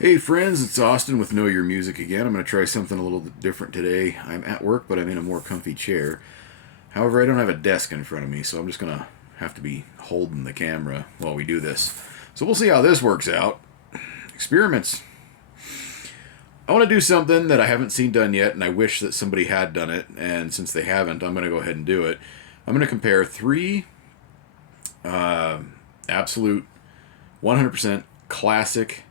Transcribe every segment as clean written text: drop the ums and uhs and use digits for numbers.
Hey friends, it's Austin with Know Your Music again. I'm going to try something a little bit different today. I'm at work, but I'm in a more comfy chair. However, I don't have a desk in front of me, so I'm just going to have to be holding the camera while we do this. So we'll see how this works out. Experiments. I want to do something that I haven't seen done yet, and I wish that somebody had done it. And since they haven't, I'm going to go ahead and do it. I'm going to compare three absolute 100% classic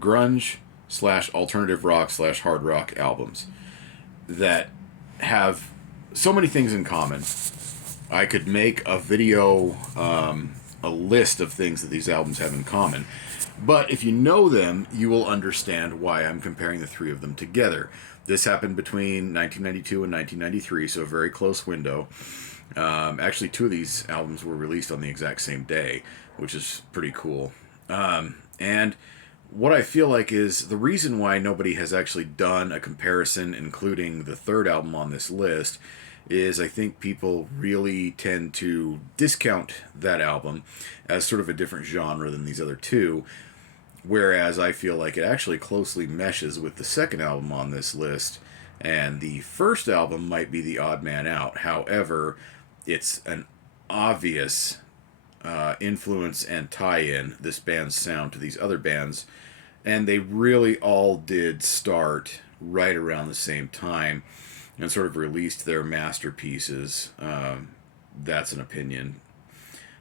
grunge slash alternative rock slash hard rock albums that have so many things in common. I could make a video, a list of things that these albums have in common. But if you know them, you will understand why I'm comparing the three of them together. This happened between 1992 and 1993, so a very close window. Actually, two of these albums were released on the exact same day, which is pretty cool. And what I feel like is the reason why nobody has actually done a comparison, including the third album on this list, is I think people really tend to discount that album as sort of a different genre than these other two. Whereas I feel like it actually closely meshes with the second album on this list, and the first album might be the odd man out. However, it's an obvious influence and tie in, this band's sound, to these other bands, and they really all did start right around the same time and sort of released their masterpieces. That's an opinion.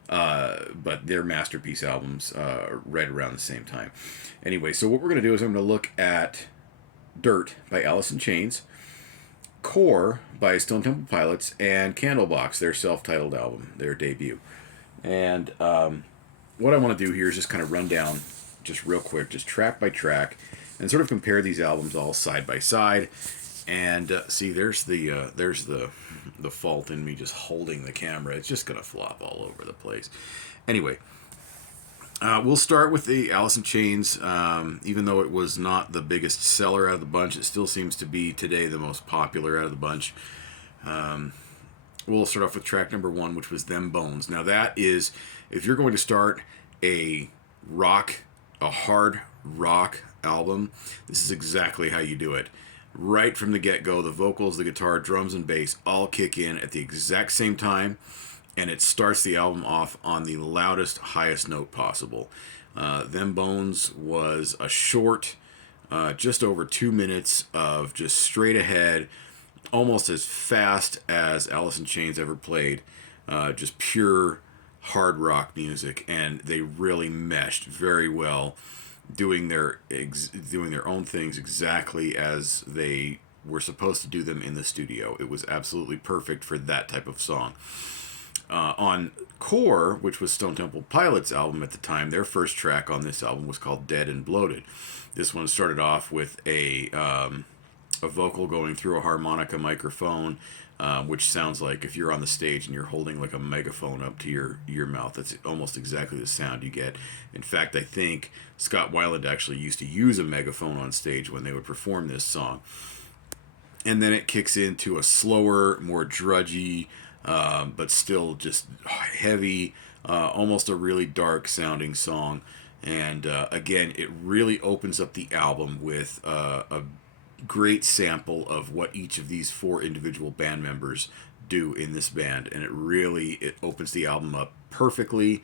But their masterpiece albums right around the same time. Anyway, so what we're going to do is I'm going to look at Dirt by Alice in Chains, Core by Stone Temple Pilots, and Candlebox, their self-titled album, their debut. And what I want to do here is just kind of run down, just real quick, just track by track, and sort of compare these albums all side by side. And see, there's the fault in me just holding the camera. It's just gonna flop all over the place. Anyway, we'll start with the Alice in Chains. Even though it was not the biggest seller out of the bunch, it still seems to be today the most popular out of the bunch. We'll start off with track number one, which was Them Bones. Now that is, if you're going to start a hard rock album, this is exactly how you do it. Right from the get-go, the vocals, the guitar, drums, and bass all kick in at the exact same time, and it starts the album off on the loudest, highest note possible. Them Bones was a short, just over 2 minutes of just straight ahead, almost as fast as Alice in Chains ever played, just pure hard rock music, and they really meshed very well, doing their own things exactly as they were supposed to do them in the studio. It was absolutely perfect for that type of song. On Core, which was Stone Temple Pilots' album at the time, their first track on this album was called Dead and Bloated. This one started off with a vocal going through a harmonica microphone, which sounds like if you're on the stage and you're holding like a megaphone up to your mouth. That's almost exactly the sound you get. In fact, I think Scott Weiland actually used to use a megaphone on stage when they would perform this song. And then it kicks into a slower, more drudgy, but still just heavy, almost a really dark sounding song. And again, it really opens up the album with a great sample of what each of these four individual band members do in this band, and it opens the album up perfectly,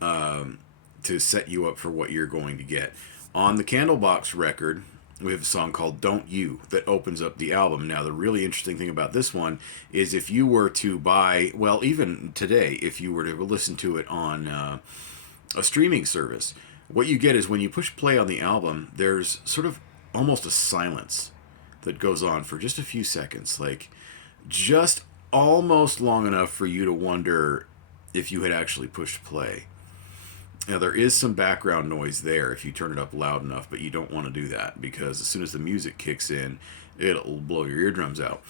to set you up for what you're going to get. On the Candlebox record, we have a song called Don't You that opens up the album. Now, the really interesting thing about this one is if you were to buy, well, even today, if you were to listen to it on a streaming service, what you get is when you push play on the album, there's sort of almost a silence that goes on for just a few seconds, like just almost long enough for you to wonder if you had actually pushed play. Now, there is some background noise there if you turn it up loud enough, but you don't want to do that because as soon as the music kicks in, it'll blow your eardrums out.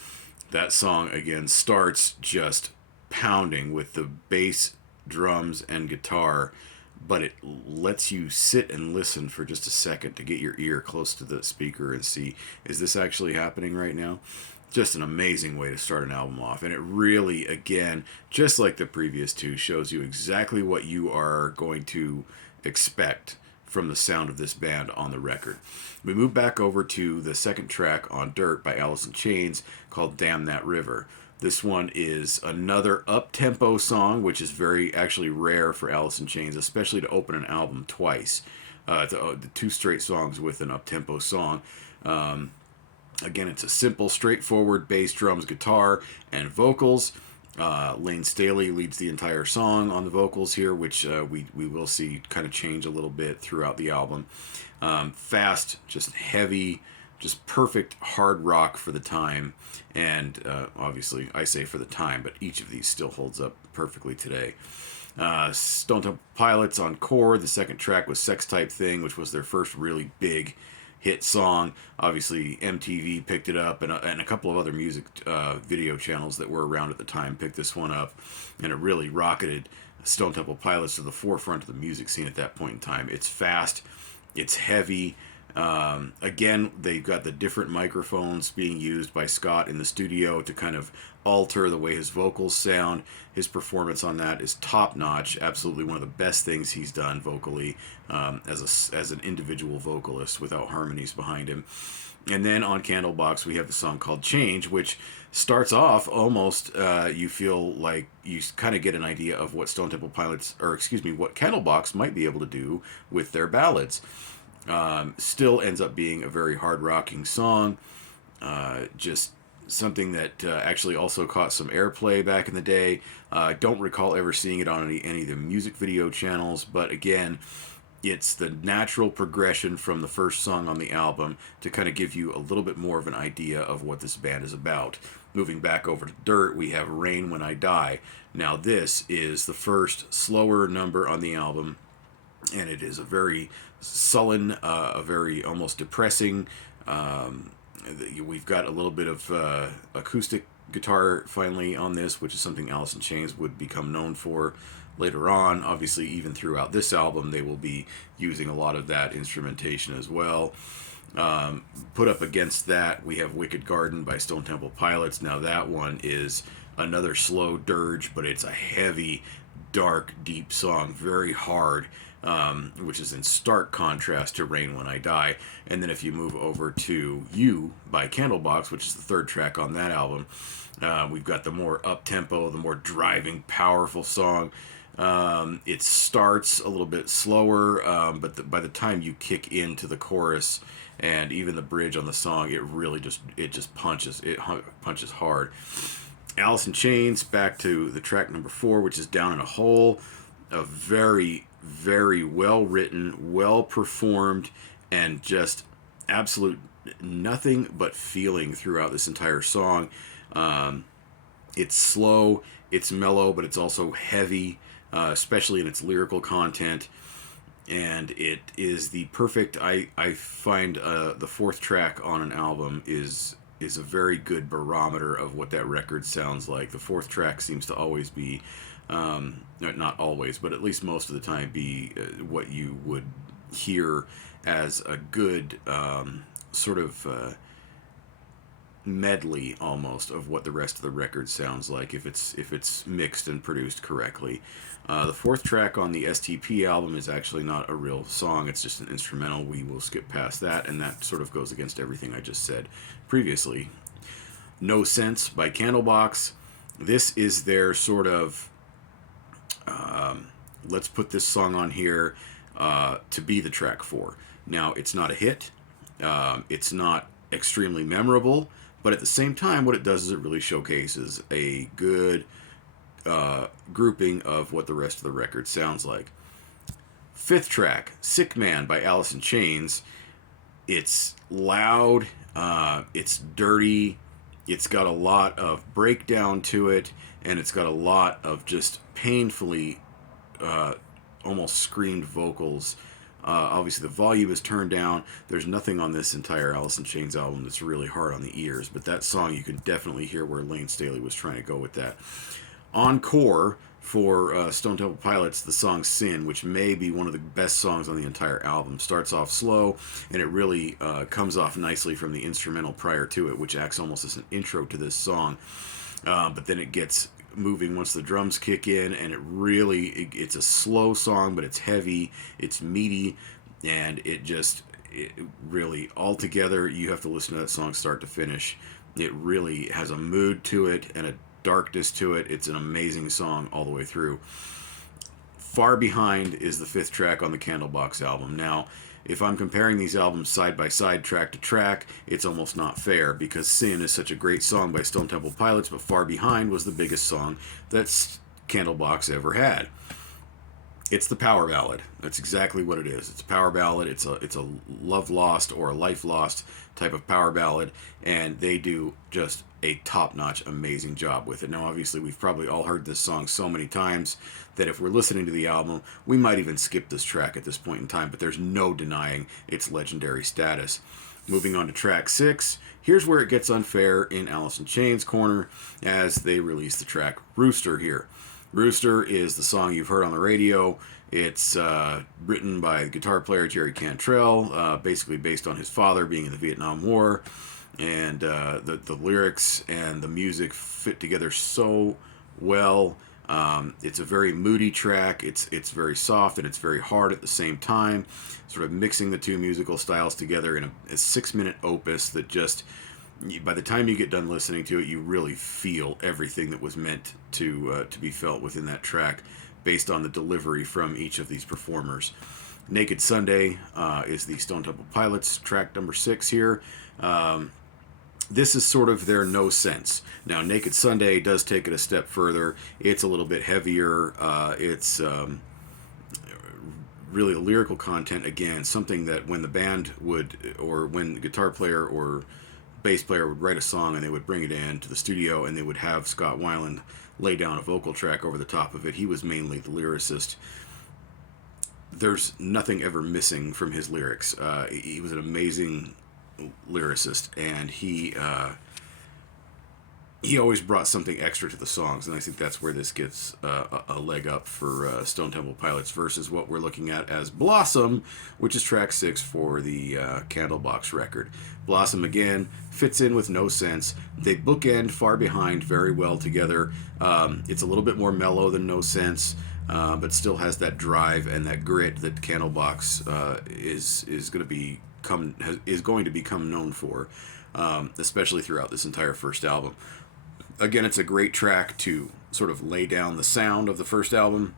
That song, again, starts just pounding with the bass, drums, and guitar, but it lets you sit and listen for just a second to get your ear close to the speaker and see, is this actually happening right now? Just an amazing way to start an album off. And it really, again, just like the previous two, shows you exactly what you are going to expect from the sound of this band on the record. We move back over to the second track on Dirt by Alice in Chains called Damn That River. This one is another up-tempo song, which is very actually rare for Alice in Chains, especially to open an album twice. The two straight songs with an up-tempo song. Again, it's a simple, straightforward bass, drums, guitar, and vocals. Lane Staley leads the entire song on the vocals here, which we will see kind of change a little bit throughout the album. Fast, just heavy, just perfect hard rock for the time. And obviously, I say for the time, but each of these still holds up perfectly today. Stone Temple Pilots on Core. The second track was Sex Type Thing, which was their first really big hit song. Obviously, MTV picked it up, and a couple of other music video channels that were around at the time picked this one up, and it really rocketed Stone Temple Pilots to the forefront of the music scene at that point in time. It's fast, it's heavy. Again, they've got the different microphones being used by Scott in the studio to kind of alter the way his vocals sound. His performance on that is top notch. Absolutely one of the best things he's done vocally as an individual vocalist without harmonies behind him. And then on Candlebox, we have a song called Change, which starts off almost, you feel like you kind of get an idea of what Stone Temple Pilots, or excuse me, what Candlebox might be able to do with their ballads. Still ends up being a very hard rocking song. Just something that actually also caught some airplay back in the day. I don't recall ever seeing it on any of the music video channels, but again, it's the natural progression from the first song on the album to kind of give you a little bit more of an idea of what this band is about. Moving back over to Dirt, we have Rain When I Die. Now this is the first slower number on the album, and it is a very sullen, a very almost depressing. We've got a little bit of acoustic guitar finally on this, which is something Alice in Chains would become known for later on. Obviously, even throughout this album, they will be using a lot of that instrumentation as well. Put up against that, we have Wicked Garden by Stone Temple Pilots. Now that one is another slow dirge, but it's a heavy, dark, deep song, very hard. Which is in stark contrast to Rain When I Die. And then if you move over to You by Candlebox, which is the third track on that album, we've got the more up-tempo, the more driving, powerful song. It starts a little bit slower, but by the time you kick into the chorus and even the bridge on the song, it really just punches. It punches hard. Alice in Chains, back to the track number 4, which is Down in a Hole. A very, very well written, well performed, and just absolute nothing but feeling throughout this entire song. It's slow, it's mellow, but it's also heavy, especially in its lyrical content. And it is the perfect. I find the fourth track on an album is a very good barometer of what that record sounds like. The fourth track seems to always be. Not always, but at least most of the time, be what you would hear as a good sort of medley almost of what the rest of the record sounds like if it's mixed and produced correctly. The fourth track on the STP album is actually not a real song, it's just an instrumental. We will skip past that, and that sort of goes against everything I just said previously. No Sense by Candlebox. This is their sort of let's put this song on here to be the track 4. Now, it's not a hit. It's not extremely memorable. But at the same time, what it does is it really showcases a good grouping of what the rest of the record sounds like. Fifth track, Sick Man by Alice in Chains. It's loud. It's dirty. It's got a lot of breakdown to it. And it's got a lot of just painfully almost screamed vocals. Obviously, the volume is turned down. There's nothing on this entire Alice in Chains album that's really hard on the ears. But that song, you can definitely hear where Lane Staley was trying to go with that. Encore for Stone Temple Pilots, the song Sin, which may be one of the best songs on the entire album. Starts off slow, and it really comes off nicely from the instrumental prior to it, which acts almost as an intro to this song. But then it gets moving once the drums kick in, and it's a slow song, but it's heavy, it's meaty, and it really, altogether, you have to listen to that song start to finish. It really has a mood to it and a darkness to it. It's an amazing song all the way through. Far Behind is the fifth track on the Candlebox album. Now, if I'm comparing these albums side by side, track to track, it's almost not fair because Sin is such a great song by Stone Temple Pilots, but Far Behind was the biggest song that Candlebox ever had. It's the power ballad. That's exactly what it is. It's a power ballad. It's a love lost or a life lost type of power ballad, and they do just a top-notch, amazing job with it. Now, obviously, we've probably all heard this song so many times that if we're listening to the album, we might even skip this track at this point in time, but there's no denying its legendary status. Moving on to track 6, here's where it gets unfair in Alice in Chains' corner as they release the track Rooster here. Rooster is the song you've heard on the radio. It's written by guitar player Jerry Cantrell, basically based on his father being in the Vietnam War. And the lyrics and the music fit together so well. It's a very moody track. It's very soft and it's very hard at the same time, sort of mixing the two musical styles together in a 6-minute opus that just, by the time you get done listening to it, you really feel everything that was meant to be felt within that track based on the delivery from each of these performers. Naked Sunday is the Stone Temple Pilots track number 6 here. This is sort of their No Sense. Now, Naked Sunday does take it a step further. It's a little bit heavier. It's really the lyrical content, again, something that when the band would, or when the guitar player or bass player would write a song and they would bring it in to the studio and they would have Scott Weiland lay down a vocal track over the top of it. He was mainly the lyricist. There's nothing ever missing from his lyrics. He was an amazing lyricist, and he always brought something extra to the songs, and I think that's where this gets a leg up for Stone Temple Pilots versus what we're looking at as Blossom, which is track 6 for the Candlebox record. Blossom, again, fits in with No Sense. They bookend Far Behind very well together. It's a little bit more mellow than No Sense, but still has that drive and that grit that Candlebox is going to become known for, especially throughout this entire first album. Again, it's a great track to sort of lay down the sound of the first album.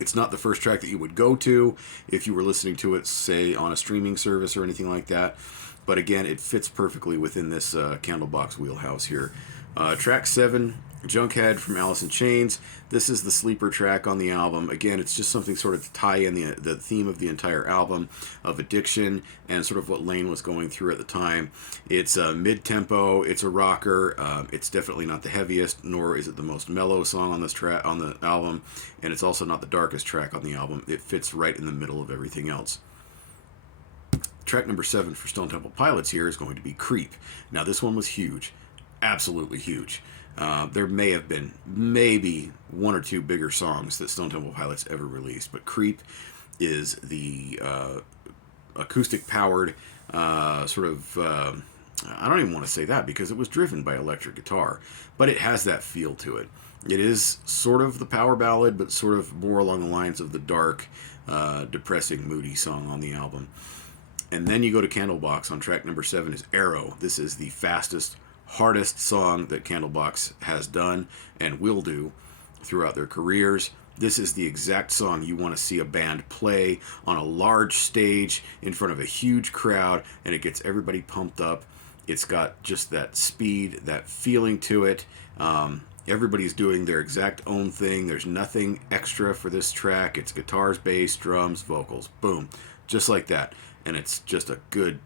It's not the first track that you would go to if you were listening to it, say, on a streaming service or anything like that. But again, it fits perfectly within this Candlebox wheelhouse here. Track 7, Junkhead from Alice in Chains. This is the sleeper track on the album. Again, it's just something sort of to tie in the theme of the entire album of addiction and sort of what Lane was going through at the time. It's mid-tempo. It's a rocker. It's definitely not the heaviest, nor is it the most mellow song on this track on the album, and it's also not the darkest track on the album. It fits right in the middle of everything else. Track number 7 for Stone Temple Pilots here is going to be Creep. Now, this one was huge. Absolutely huge. There may have been maybe 1 or 2 bigger songs that Stone Temple Pilots ever released, but Creep is the acoustic-powered sort of... I don't even want to say that because it was driven by electric guitar, but it has that feel to it. It is sort of the power ballad, but sort of more along the lines of the dark, depressing, moody song on the album. And then you go to Candlebox on track number 7 is Arrow. This is the fastest, hardest song that Candlebox has done and will do throughout their careers. This is the exact song you want to see a band play on a large stage in front of a huge crowd, and it gets everybody pumped up. It's got just that speed, that feeling to it. Everybody's doing their exact own thing. There's nothing extra for this track. It's guitars, bass, drums, vocals. Boom. Just like that. And it's just a good,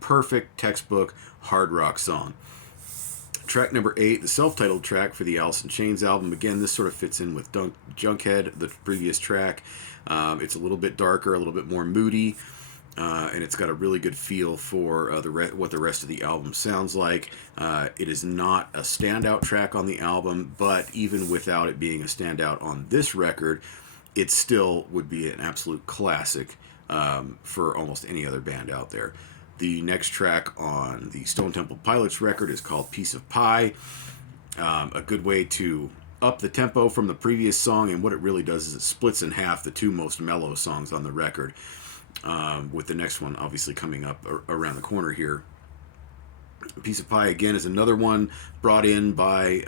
perfect textbook hard rock song. Track number 8, the self-titled track for the Alice in Chains album. Again, this sort of fits in with Junkhead, the previous track. It's a little bit darker, a little bit more moody, and it's got a really good feel for what the rest of the album sounds like. It is not a standout track on the album, but even without it being a standout on this record, it still would be an absolute classic for almost any other band out there. The next track on the Stone Temple Pilots record is called Piece of Pie. A good way to up the tempo from the previous song, and what it really does is it splits in half the 2 most mellow songs on the record. with the next one obviously coming up around the corner here. A Piece of Pie again is another one brought in by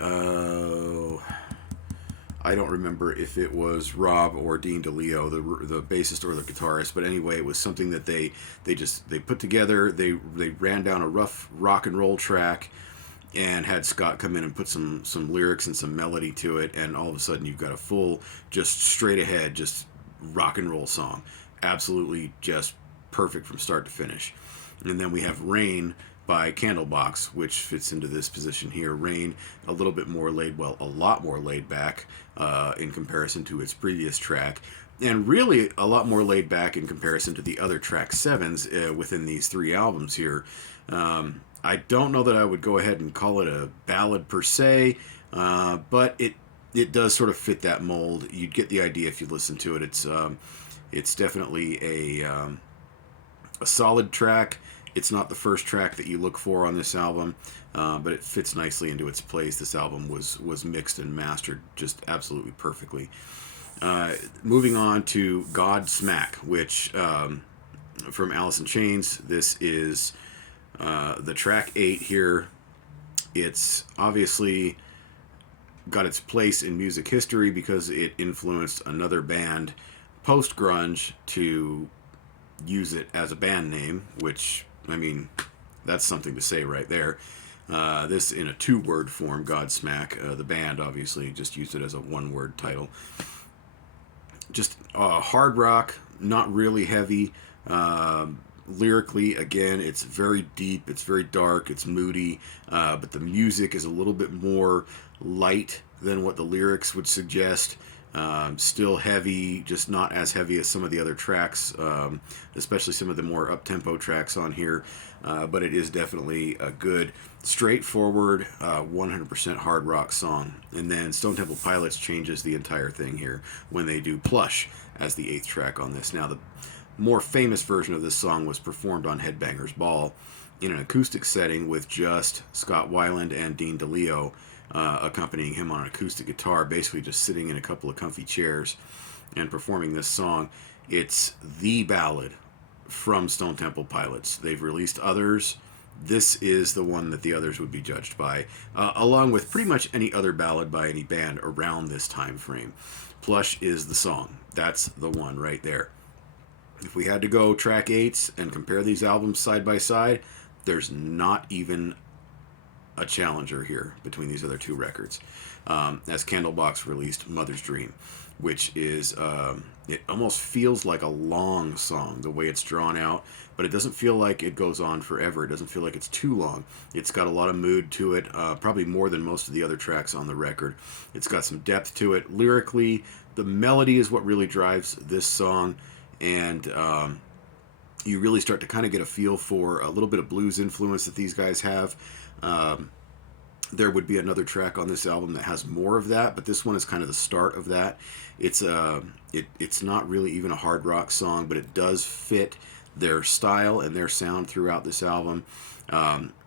I don't remember if it was Rob or Dean DeLeo, the bassist or the guitarist, but anyway, it was something that they put together. They ran down a rough rock and roll track, and had Scott come in and put some lyrics and some melody to it, and all of a sudden you've got a full, just straight ahead, just rock and roll song, absolutely just perfect from start to finish. And then we have Rain by Candlebox, which fits into this position here. Rain, a little bit more a lot more laid back in comparison to its previous track, and really a lot more laid back in comparison to the other track sevens within these three albums here. I don't know that I would go ahead and call it a ballad per se, but it does sort of fit that mold. You'd get the idea if you listen to it. It's definitely a solid track. It's not the first track that you look for on this album, but it fits nicely into its place. This album was mixed and mastered just absolutely perfectly. Moving on to Godsmack, which from Alice in Chains. This is the track 8 here. It's obviously got its place in music history because it influenced another band post-grunge to use it as a band name, which, I mean, that's something to say right there. This in a 2-word form, Godsmack. The band obviously just used it as a 1-word title. Just hard rock, not really heavy. Lyrically, again, it's very deep, it's very dark, it's moody, but the music is a little bit more light than what the lyrics would suggest. Still heavy, just not as heavy as some of the other tracks, especially some of the more up-tempo tracks on here, but it is definitely a good, straightforward, 100% hard rock song. And then Stone Temple Pilots changes the entire thing here when they do Plush as the 8th track on this. Now, the more famous version of this song was performed on Headbangers Ball in an acoustic setting with just Scott Weiland and Dean DeLeo accompanying him on an acoustic guitar, basically just sitting in a couple of comfy chairs and performing this song. It's the ballad from Stone Temple Pilots. They've released others. This is the one that the others would be judged by, along with pretty much any other ballad by any band around this time frame. Plush is the song. That's the one right there. If we had to go track 8s and compare these albums side by side, there's not even a challenger here between these other 2 records. As Candlebox released Mother's Dream, which is, it almost feels like a long song, the way it's drawn out, but it doesn't feel like it goes on forever. It doesn't feel like it's too long. It's got a lot of mood to it, probably more than most of the other tracks on the record. It's got some depth to it. Lyrically, the melody is what really drives this song, and you really start to kind of get a feel for a little bit of blues influence that these guys have. There would be another track on this album that has more of that, but this one is kind of the start of that. It's not really even a hard rock song, but it does fit their style and their sound throughout this album.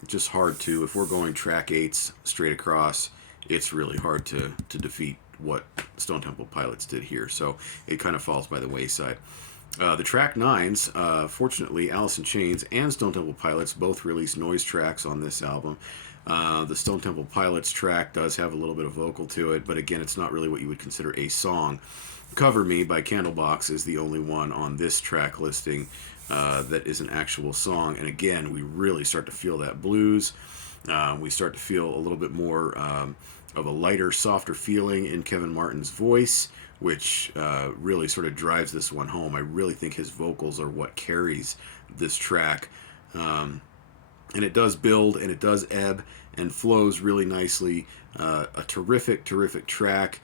Just hard to, if we're going track 8s straight across, it's really hard to defeat what Stone Temple Pilots did here. So it kind of falls by the wayside. The track 9s, fortunately, Alice in Chains and Stone Temple Pilots both released noise tracks on this album. The Stone Temple Pilots track does have a little bit of vocal to it, but again, it's not really what you would consider a song. Cover Me by Candlebox is the only one on this track listing that is an actual song. And again, we really start to feel that blues. We start to feel a little bit more of a lighter, softer feeling in Kevin Martin's voice, which really sort of drives this one home. I really think his vocals are what carries this track. And it does build and it does ebb and flows really nicely. A terrific, terrific track.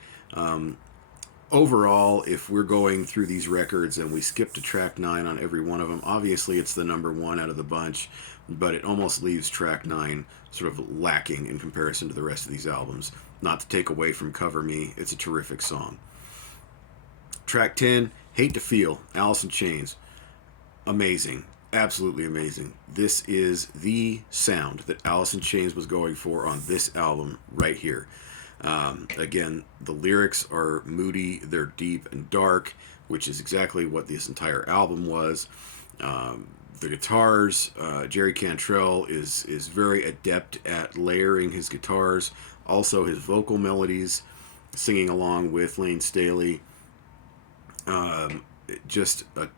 Overall, if we're going through these records and we skip to track 9 on every one of them, obviously it's the number 1 out of the bunch, but it almost leaves track 9 sort of lacking in comparison to the rest of these albums. Not to take away from Cover Me, it's a terrific song. Track 10, Hate to Feel, Alice in Chains. Amazing. Absolutely amazing. This is the sound that Alice in Chains was going for on this album right here. Again, the lyrics are moody, they're deep and dark, which is exactly what this entire album was. The guitars, Jerry Cantrell is very adept at layering his guitars, also his vocal melodies, singing along with Lane Staley. Just a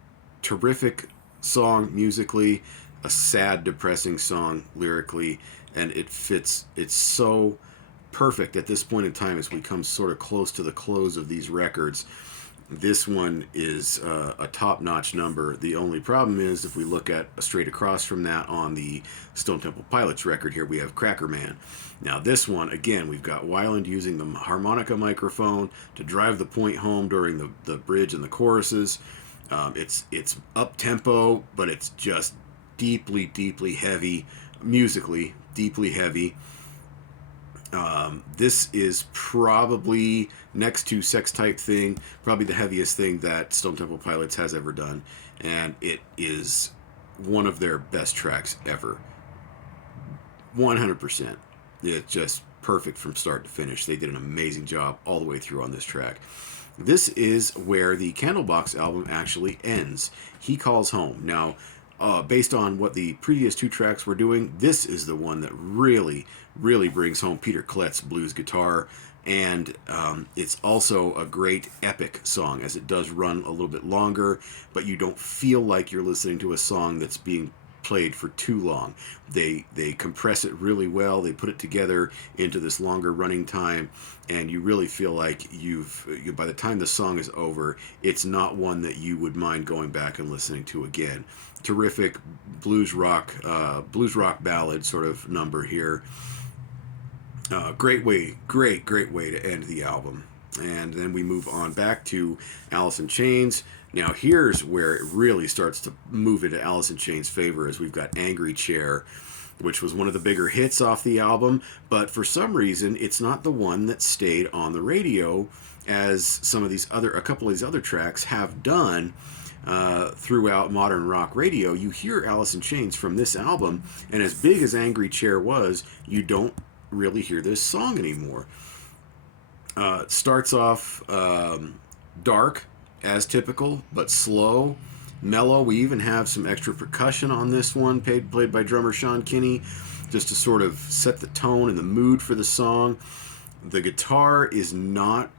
terrific song musically, a sad, depressing song lyrically, and it fits. It's so perfect at this point in time as we come sort of close to the close of these records. This one is a top-notch number. The only problem is if we look at straight across from that on the Stone Temple Pilots record here, we have Cracker Man. Now this one, again, we've got Weiland using the harmonica microphone to drive the point home during the bridge and the choruses. It's up-tempo, but it's just deeply, deeply heavy, musically, deeply heavy. This is probably, next to Sex Type Thing, probably the heaviest thing that Stone Temple Pilots has ever done. And it is one of their best tracks ever. 100%. It's just perfect from start to finish. They did an amazing job all the way through on this track. This is where the Candlebox album actually ends. He Calls Home. Now, based on what the previous two tracks were doing, this is the one that really, really brings home Peter Klett's blues guitar, and it's also a great epic song, as it does run a little bit longer, but you don't feel like you're listening to a song that's being played for too long. They compress it really well. They put it together into this longer running time, and you really feel like by the time the song is over, it's not one that you would mind going back and listening to again. Terrific blues rock ballad sort of number here. Great way to end the album. And then we move on back to Alice in Chains. Now here's where it really starts to move into Alice in Chains' favor, as we've got Angry Chair, which was one of the bigger hits off the album, but for some reason it's not the one that stayed on the radio, as a couple of these other tracks have done throughout modern rock radio. You hear Alice in Chains from this album, and as big as Angry Chair was, you don't really hear this song anymore. It starts off dark, as typical, but slow, mellow. We even have some extra percussion on this one, played by drummer Sean Kinney, just to sort of set the tone and the mood for the song. The guitar is not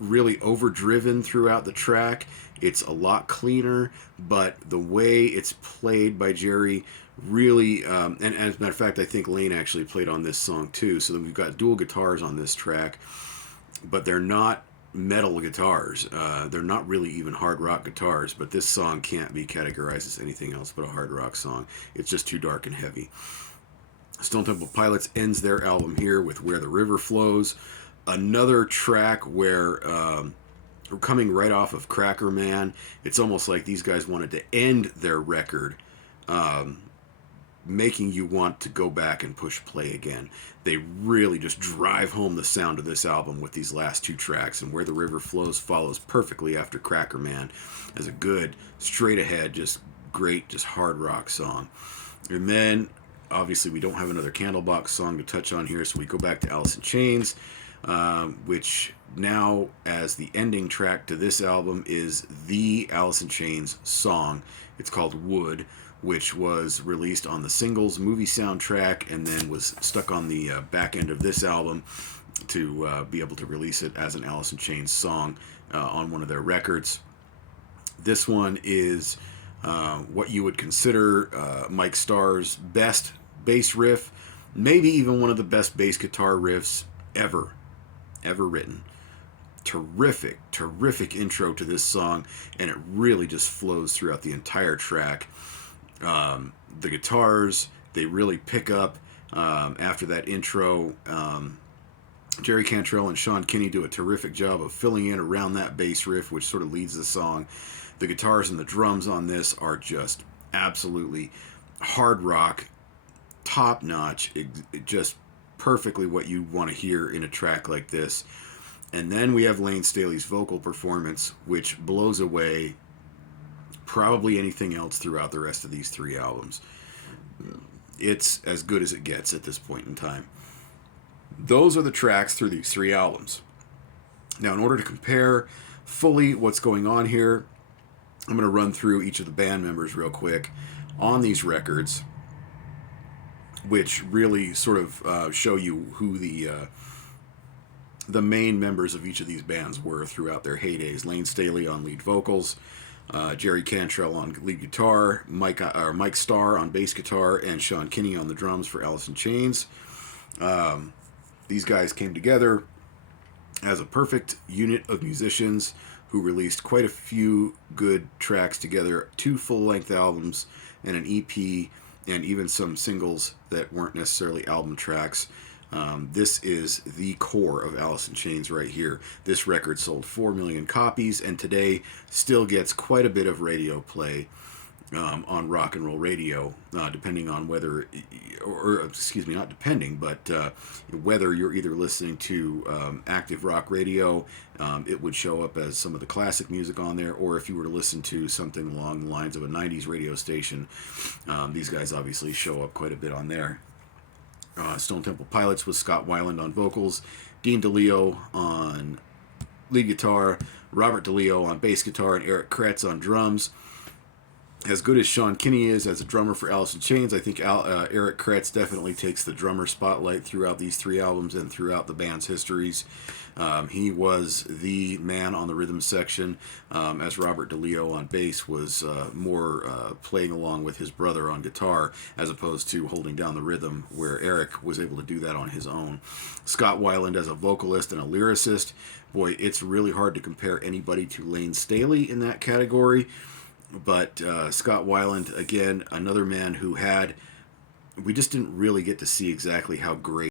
really overdriven throughout the track. It's a lot cleaner, but the way it's played by Jerry really, and as a matter of fact, I think Lane actually played on this song too, so we've got dual guitars on this track, but they're not metal guitars. They're not really even hard rock guitars, but this song can't be categorized as anything else but a hard rock song. It's just too dark and heavy. Stone Temple Pilots ends their album here with Where the River Flows, another track where we're coming right off of Cracker Man. It's almost like these guys wanted to end their record making you want to go back and push play again. They really just drive home the sound of this album with these last two tracks, and Where the River Flows follows perfectly after Cracker Man as a good, straight ahead, just great, just hard rock song. And then, obviously, we don't have another Candlebox song to touch on here, so we go back to Alice in Chains, which now, as the ending track to this album, is the Alice in Chains song. It's called Wood, which was released on the Singles movie soundtrack and then was stuck on the back end of this album to be able to release it as an Alice in Chains song on one of their records. This one is what you would consider Mike Starr's best bass riff, maybe even one of the best bass guitar riffs ever written. Terrific intro to this song, and it really just flows throughout the entire track. The guitars, they really pick up after that intro. Jerry Cantrell and Sean Kinney do a terrific job of filling in around that bass riff, which sort of leads the song. The guitars and the drums on this are just absolutely hard rock, top notch, just perfectly what you want to hear in a track like this. And then we have Lane Staley's vocal performance, which blows away probably anything else throughout the rest of these three albums. It's as good as it gets at this point in time. Those are the tracks through these three albums. Now, in order to compare fully what's going on here. I'm going to run through each of the band members real quick on these records, which really sort of show you who the main members of each of these bands were throughout their heydays. Lane Staley on lead vocals, Jerry Cantrell on lead guitar, Mike Starr on bass guitar, and Sean Kinney on the drums for Alice in Chains. These guys came together as a perfect unit of musicians who released quite a few good tracks together, 2 full-length albums and an EP, and even some singles that weren't necessarily album tracks. This is the core of Alice in Chains right here. This record sold 4 million copies and today still gets quite a bit of radio play on rock and roll radio, depending on whether, or excuse me, not depending, but whether you're either listening to active rock radio, it would show up as some of the classic music on there, or if you were to listen to something along the lines of a 90s radio station, these guys obviously show up quite a bit on there. Stone Temple Pilots with Scott Weiland on vocals, Dean DeLeo on lead guitar, Robert DeLeo on bass guitar, and Eric Kretz on drums. As good as Sean Kinney is as a drummer for Alice in Chains, I think Eric Kretz definitely takes the drummer spotlight throughout these 3 albums and throughout the band's histories. He was the man on the rhythm section, as Robert DeLeo on bass was more playing along with his brother on guitar, as opposed to holding down the rhythm, where Eric was able to do that on his own. Scott Weiland as a vocalist and a lyricist. Boy, it's really hard to compare anybody to Lane Staley in that category. But Scott Weiland, again, another man who we just didn't really get to see exactly how great